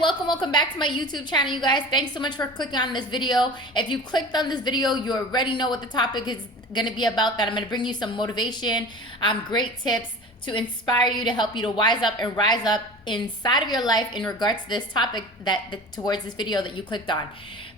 welcome back to my YouTube channel, you guys. Thanks so much for clicking on this video. If you clicked on this video, you already know what the topic is going to be about. That I'm going to bring you some motivation, great tips to inspire you, to help you to wise up and rise up inside of your life in regards to this topic towards this video that you clicked on.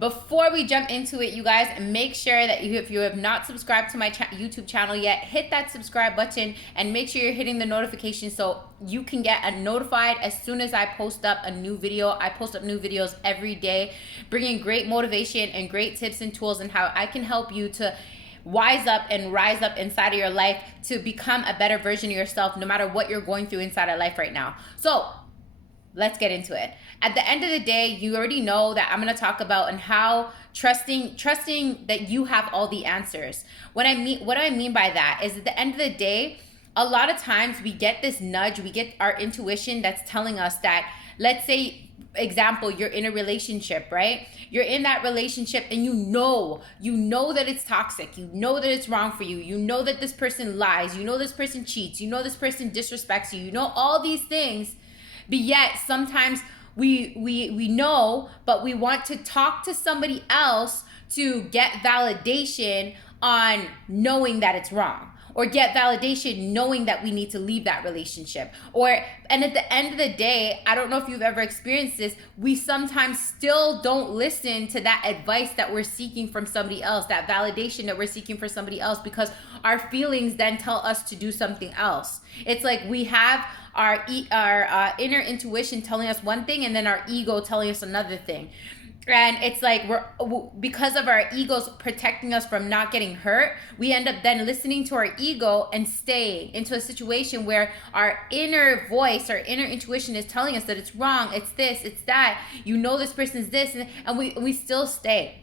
Before we jump into it, you guys, make sure that if you have not subscribed to my YouTube channel yet, hit that subscribe button and make sure you're hitting the notification so you can get notified as soon as I post up a new video. I post up new videos every day, bringing great motivation and great tips and tools and how I can help you to wise up and rise up inside of your life to become a better version of yourself, no matter what you're going through inside of life right now. So let's get into it. At the end of the day, you already know that I'm going to talk about and how trusting that you have all the answers. What I mean by that is, at the end of the day, a lot of times we get this nudge, we get our intuition that's telling us that, let's say, example, you're in a relationship, right? You're in that relationship and you know that it's toxic. You know that it's wrong for you. You know that this person lies. You know this person cheats. You know this person disrespects you. You know all these things. But yet sometimes we know, but we want to talk to somebody else to get validation on knowing that it's wrong, or get validation knowing that we need to leave that relationship. And at the end of the day, I don't know if you've ever experienced this, we sometimes still don't listen to that advice that we're seeking from somebody else, that validation that we're seeking for somebody else, because our feelings then tell us to do something else. It's like we have our inner intuition telling us one thing and then our ego telling us another thing. And it's like because of our egos protecting us from not getting hurt, we end up then listening to our ego and staying into a situation where our inner voice, our inner intuition is telling us that it's wrong, it's this, it's that, you know this person's this, and we still stay,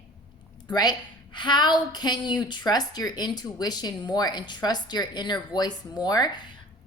right? How can you trust your intuition more and trust your inner voice more?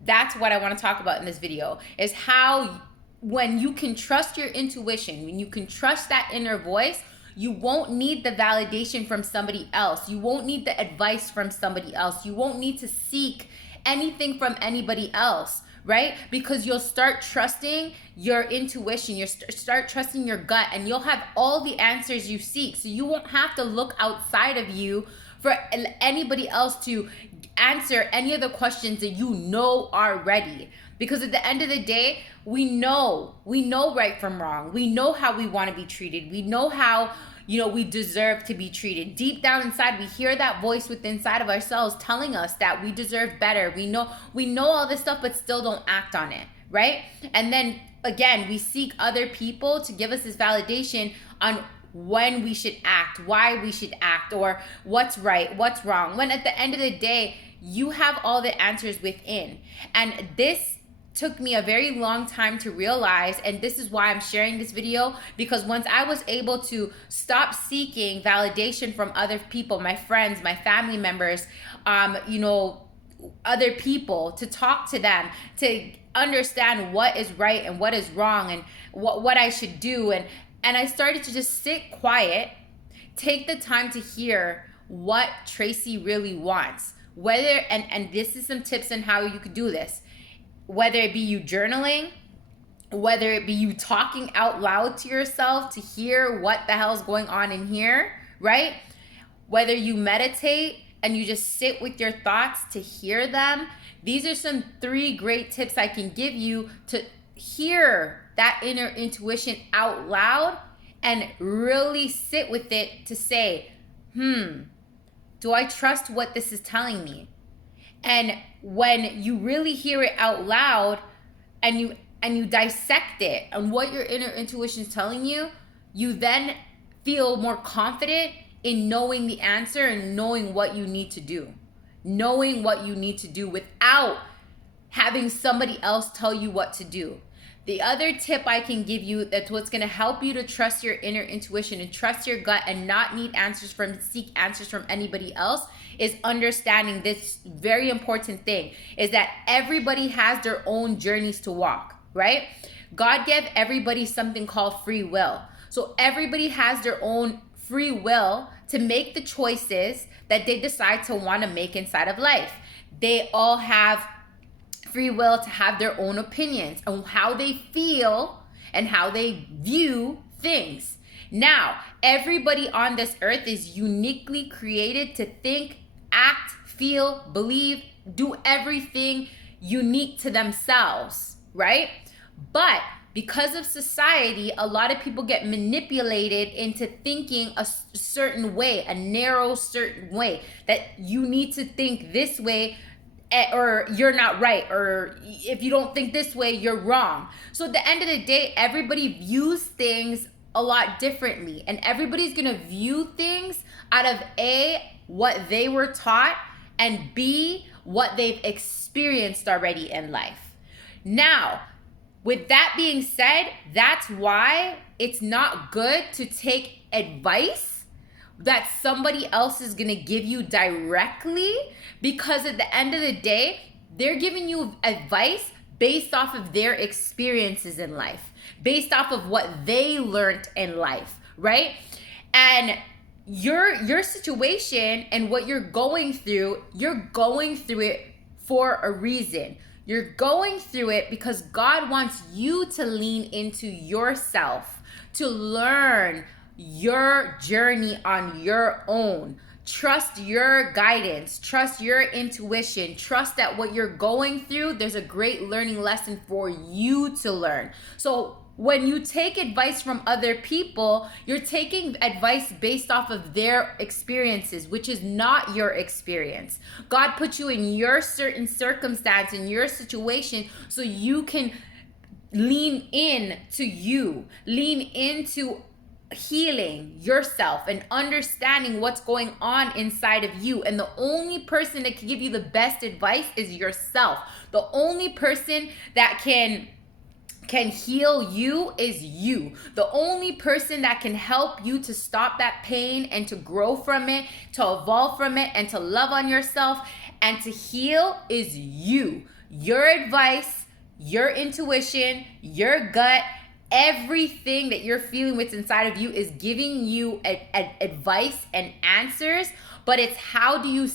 That's what I want to talk about in this video, is how when you can trust your intuition, when you can trust that inner voice, you won't need the validation from somebody else. You won't need the advice from somebody else. You won't need to seek anything from anybody else, right? Because you'll start trusting your intuition. You start trusting your gut, and you'll have all the answers you seek. So you won't have to look outside of you for anybody else to answer any of the questions that you know already. Because at the end of the day, we know right from wrong. We know how we want to be treated. We know how, we deserve to be treated. Deep down inside, we hear that voice within inside of ourselves telling us that we deserve better. We know all this stuff, but still don't act on it, right? And then again, we seek other people to give us this validation on when we should act, why we should act, or what's right, what's wrong. When at the end of the day, you have all the answers within. And this took me a very long time to realize, and this is why I'm sharing this video, because once I was able to stop seeking validation from other people, my friends, my family members, other people, to talk to them, to understand what is right and what is wrong and what I should do, and I started to just sit quiet, take the time to hear what Tracy really wants. And this is some tips on how you could do this. Whether it be you journaling, whether it be you talking out loud to yourself to hear what the hell's going on in here, right? Whether you meditate and you just sit with your thoughts to hear them. These are some 3 great tips I can give you to hear that inner intuition out loud and really sit with it to say, do I trust what this is telling me? And when you really hear it out loud and you dissect it and what your inner intuition is telling you, you then feel more confident in knowing the answer and knowing what you need to do. Knowing what you need to do without having somebody else tell you what to do. The other tip I can give you that's what's going to help you to trust your inner intuition and trust your gut and not seek answers from anybody else is understanding this very important thing, is that everybody has their own journeys to walk, right? God gave everybody something called free will. So everybody has their own free will to make the choices that they decide to want to make inside of life. They all have free will to have their own opinions on how they feel and how they view things. Now, everybody on this earth is uniquely created to think, act, feel, believe, do everything unique to themselves, right? But because of society, a lot of people get manipulated into thinking a certain way, a narrow certain way, that you need to think this way or you're not right, or if you don't think this way, you're wrong. So at the end of the day, everybody views things a lot differently, and everybody's gonna view things out of A, what they were taught, and B, what they've experienced already in life. Now, with that being said, that's why it's not good to take advice that somebody else is gonna give you directly, because at the end of the day, they're giving you advice based off of their experiences in life, based off of what they learned in life, right? And your situation and what you're going through it for a reason. You're going through it because God wants you to lean into yourself, to learn your journey on your own. Trust your guidance, trust your intuition, trust that what you're going through, there's a great learning lesson for you to learn. So when you take advice from other people, you're taking advice based off of their experiences, which is not your experience. God put you in your certain circumstance, in your situation, so you can lean in to you, lean into healing yourself and understanding what's going on inside of you. And the only person that can give you the best advice is yourself. The only person that can heal you is you. The only person that can help you to stop that pain and to grow from it, to evolve from it, and to love on yourself and to heal is you. Your advice, your intuition, your gut, everything that you're feeling what's inside of you is giving you advice and answers, but it's how do you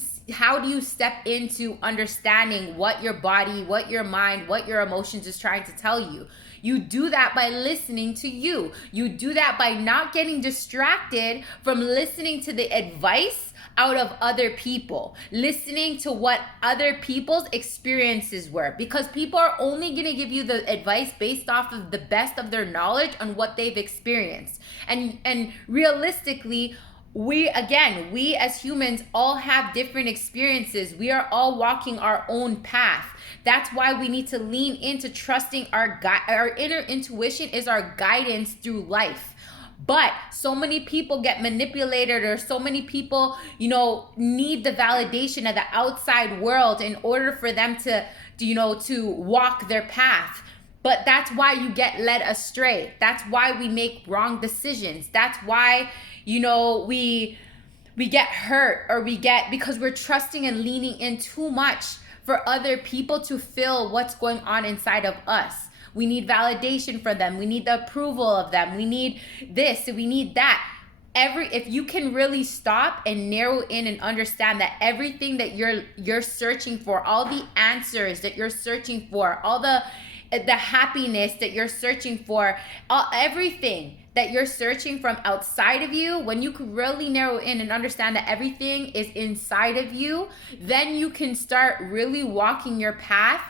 step into understanding what your body, what your mind, what your emotions is trying to tell you. You do that by listening to you. You do that by not getting distracted from listening to the advice out of other people, listening to what other people's experiences were, because people are only going to give you the advice based off of the best of their knowledge on what they've experienced. And realistically, we as humans all have different experiences. We are all walking our own path. That's why we need to lean into trusting our inner intuition is our guidance through life. But so many people get manipulated, or so many people, need the validation of the outside world in order for them to walk their path. But that's why you get led astray. That's why we make wrong decisions. That's why, we get hurt, or because we're trusting and leaning in too much for other people to feel what's going on inside of us. We need validation from them. We need the approval of them. We need this, we need that. If you can really stop and narrow in and understand that everything that you're searching for, all the answers that you're searching for, all the happiness that you're searching for, everything that you're searching from outside of you, when you can really narrow in and understand that everything is inside of you, then you can start really walking your path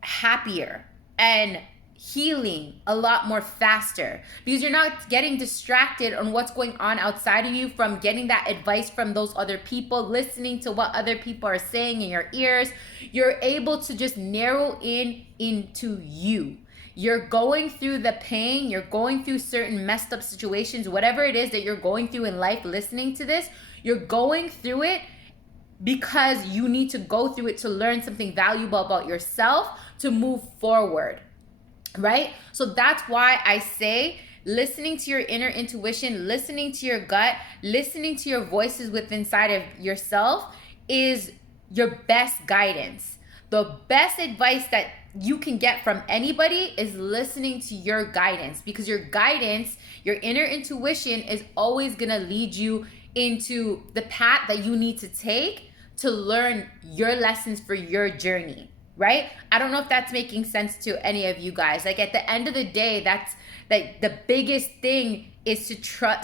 happier and healing a lot more faster, because you're not getting distracted on what's going on outside of you from getting that advice from those other people, listening to what other people are saying in your ears. You're able to just narrow into you. You're going through the pain, you're going through certain messed up situations, whatever it is that you're going through in life, listening to this, you're going through it because you need to go through it to learn something valuable about yourself, to move forward, right? So that's why I say listening to your inner intuition, listening to your gut, listening to your voices within inside of yourself is your best guidance. The best advice that you can get from anybody is listening to your guidance, because your guidance, your inner intuition is always going to lead you into the path that you need to take to learn your lessons for your journey. right? I don't know if that's making sense to any of you guys. Like at the end of the day, that's like the biggest thing is to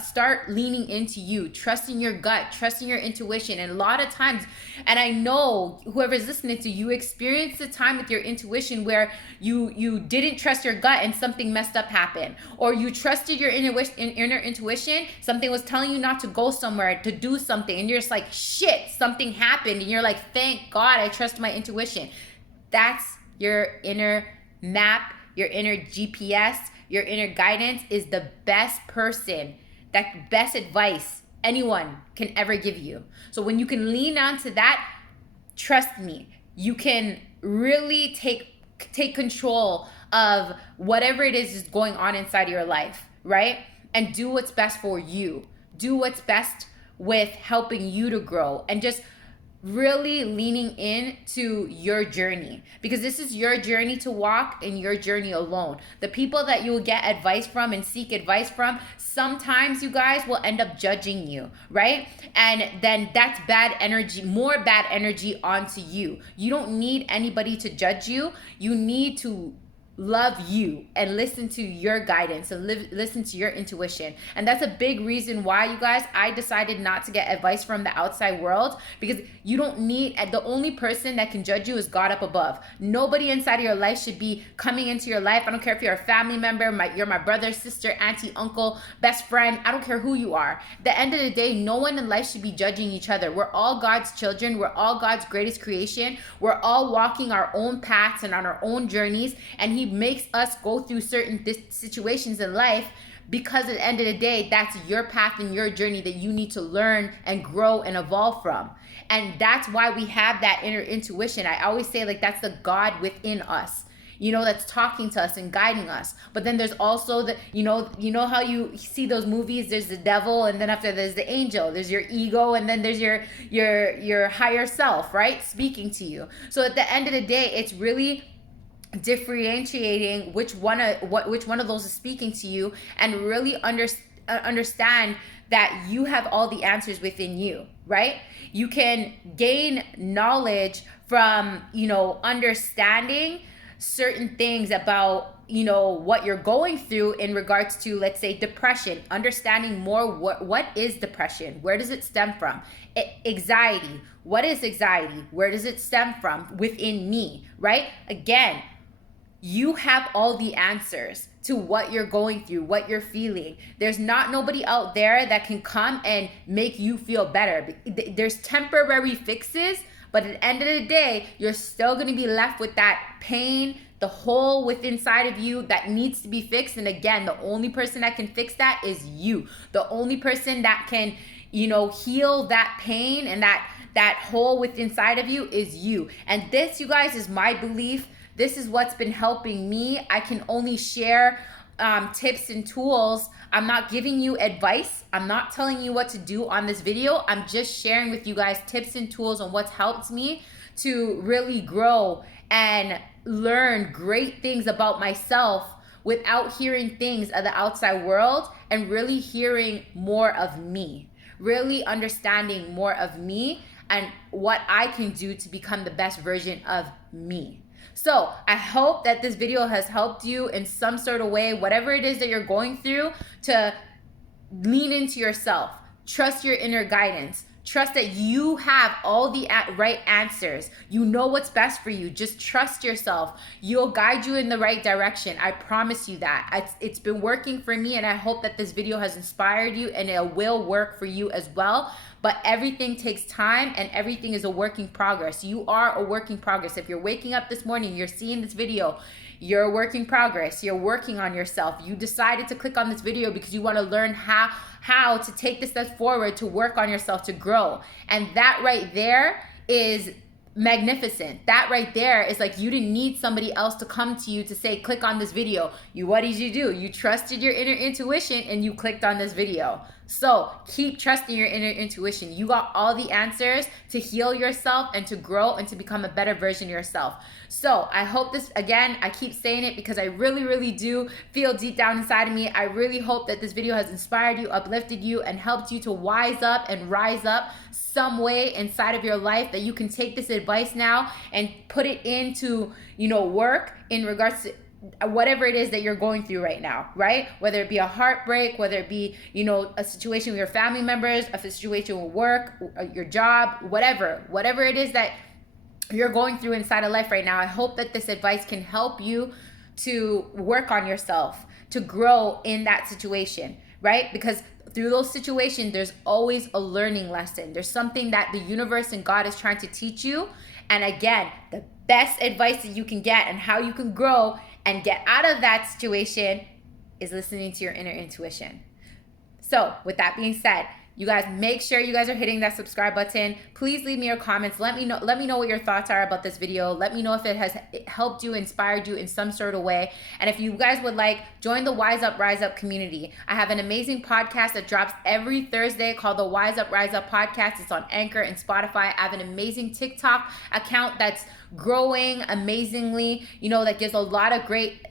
start leaning into you, trusting your gut, trusting your intuition. And a lot of times, and I know whoever's listening to you experienced a time with your intuition where you didn't trust your gut and something messed up happened, or you trusted your inner intuition, something was telling you not to go somewhere, to do something, and you're just like, shit, something happened, and you're like, thank God I trust my intuition. That's your inner map, your inner GPS, your inner guidance is the best person, that best advice anyone can ever give you. So when you can lean onto that, trust me, you can really take control of whatever it is going on inside of your life, right? And do what's best for you. Do what's best with helping you to grow, and just really leaning into your journey, because this is your journey to walk, and your journey alone. The people that you will get advice from and seek advice from, sometimes you guys will end up judging you, right? And then that's bad energy, more bad energy onto you. You don't need anybody to judge you. You need to love you and listen to your guidance and listen to your intuition. And that's a big reason why, you guys, I decided not to get advice from the outside world, because you don't need, the only person that can judge you is God up above. Nobody inside of your life should be coming into your life. I don't care if you're a family member, you're my brother, sister, auntie, uncle, best friend. I don't care who you are. At the end of the day, no one in life should be judging each other. We're all God's children. We're all God's greatest creation. We're all walking our own paths and on our own journeys, and He makes us go through certain situations in life, because at the end of the day, that's your path and your journey that you need to learn and grow and evolve from. And that's why we have that inner intuition. I always say, like, that's the God within us, you know, that's talking to us and guiding us. But then there's also the, you know how you see those movies, there's the devil, and then after there's the angel, there's your ego, and then there's your higher self, right, speaking to you. So at the end of the day, it's really differentiating which one of those is speaking to you, and really understand that you have all the answers within you, right? You can gain knowledge from, understanding certain things about, what you're going through in regards to, let's say, depression, understanding more what is depression, where does it stem from? Anxiety, what is anxiety, where does it stem from within me, right? Again, you have all the answers to what you're going through, what you're feeling. There's not nobody out there that can come and make you feel better. There's temporary fixes, but at the end of the day, you're still going to be left with that pain, the hole within inside of you that needs to be fixed. And again, the only person that can fix that is you. The only person that can, heal that pain and that hole within inside of you is you. And this, you guys, is my belief. This is what's been helping me. I can only share tips and tools. I'm not giving you advice. I'm not telling you what to do on this video. I'm just sharing with you guys tips and tools on what's helped me to really grow and learn great things about myself without hearing things of the outside world, and really hearing more of me, really understanding more of me and what I can do to become the best version of me. So I hope that this video has helped you in some sort of way, whatever it is that you're going through, to lean into yourself, trust your inner guidance, trust that you have all the right answers. You know what's best for you. Just trust yourself. You'll guide you in the right direction. I promise you that. It's been working for me, and I hope that this video has inspired you, and it will work for you as well. But everything takes time, and everything is a work in progress. You are a work in progress. If you're waking up this morning, you're seeing this video, you're a work in progress. You're working on yourself. You decided to click on this video because you want to learn how to take the steps forward to work on yourself, to grow. And that right there is magnificent. That right there is like, you didn't need somebody else to come to you to say, click on this video. What did you do? You trusted your inner intuition and you clicked on this video. So keep trusting your inner intuition. You got all the answers to heal yourself and to grow and to become a better version of yourself. So I hope this, again, I keep saying it because I really, really do feel deep down inside of me. I really hope that this video has inspired you, uplifted you, and helped you to wise up and rise up some way inside of your life, that you can take this advice now and put it into, work in regards to whatever it is that you're going through right now, right? Whether it be a heartbreak, whether it be, a situation with your family members, a situation with work, your job, whatever it is that you're going through inside of life right now. I hope that this advice can help you to work on yourself, to grow in that situation, right? Because through those situations, there's always a learning lesson. There's something that the universe and God is trying to teach you. And again, the best advice that you can get and how you can grow and get out of that situation is listening to your inner intuition. So with that being said, you guys, make sure you guys are hitting that subscribe button. Please leave me your comments. Let me know what your thoughts are about this video. Let me know if it has helped you, inspired you in some sort of way. And if you guys would like, join the Wise Up, Rise Up community. I have an amazing podcast that drops every Thursday called the Wise Up, Rise Up podcast. It's on Anchor and Spotify. I have an amazing TikTok account that's growing amazingly, that gives a lot of great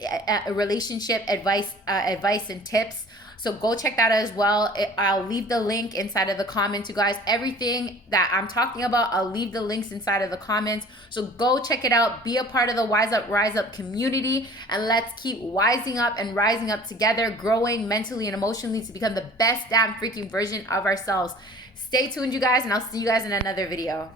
relationship advice and tips. So go check that out as well. I'll leave the link inside of the comments, you guys. Everything that I'm talking about, I'll leave the links inside of the comments. So go check it out. Be a part of the Wise Up, Rise Up community. And let's keep wising up and rising up together, growing mentally and emotionally to become the best damn freaking version of ourselves. Stay tuned, you guys, and I'll see you guys in another video.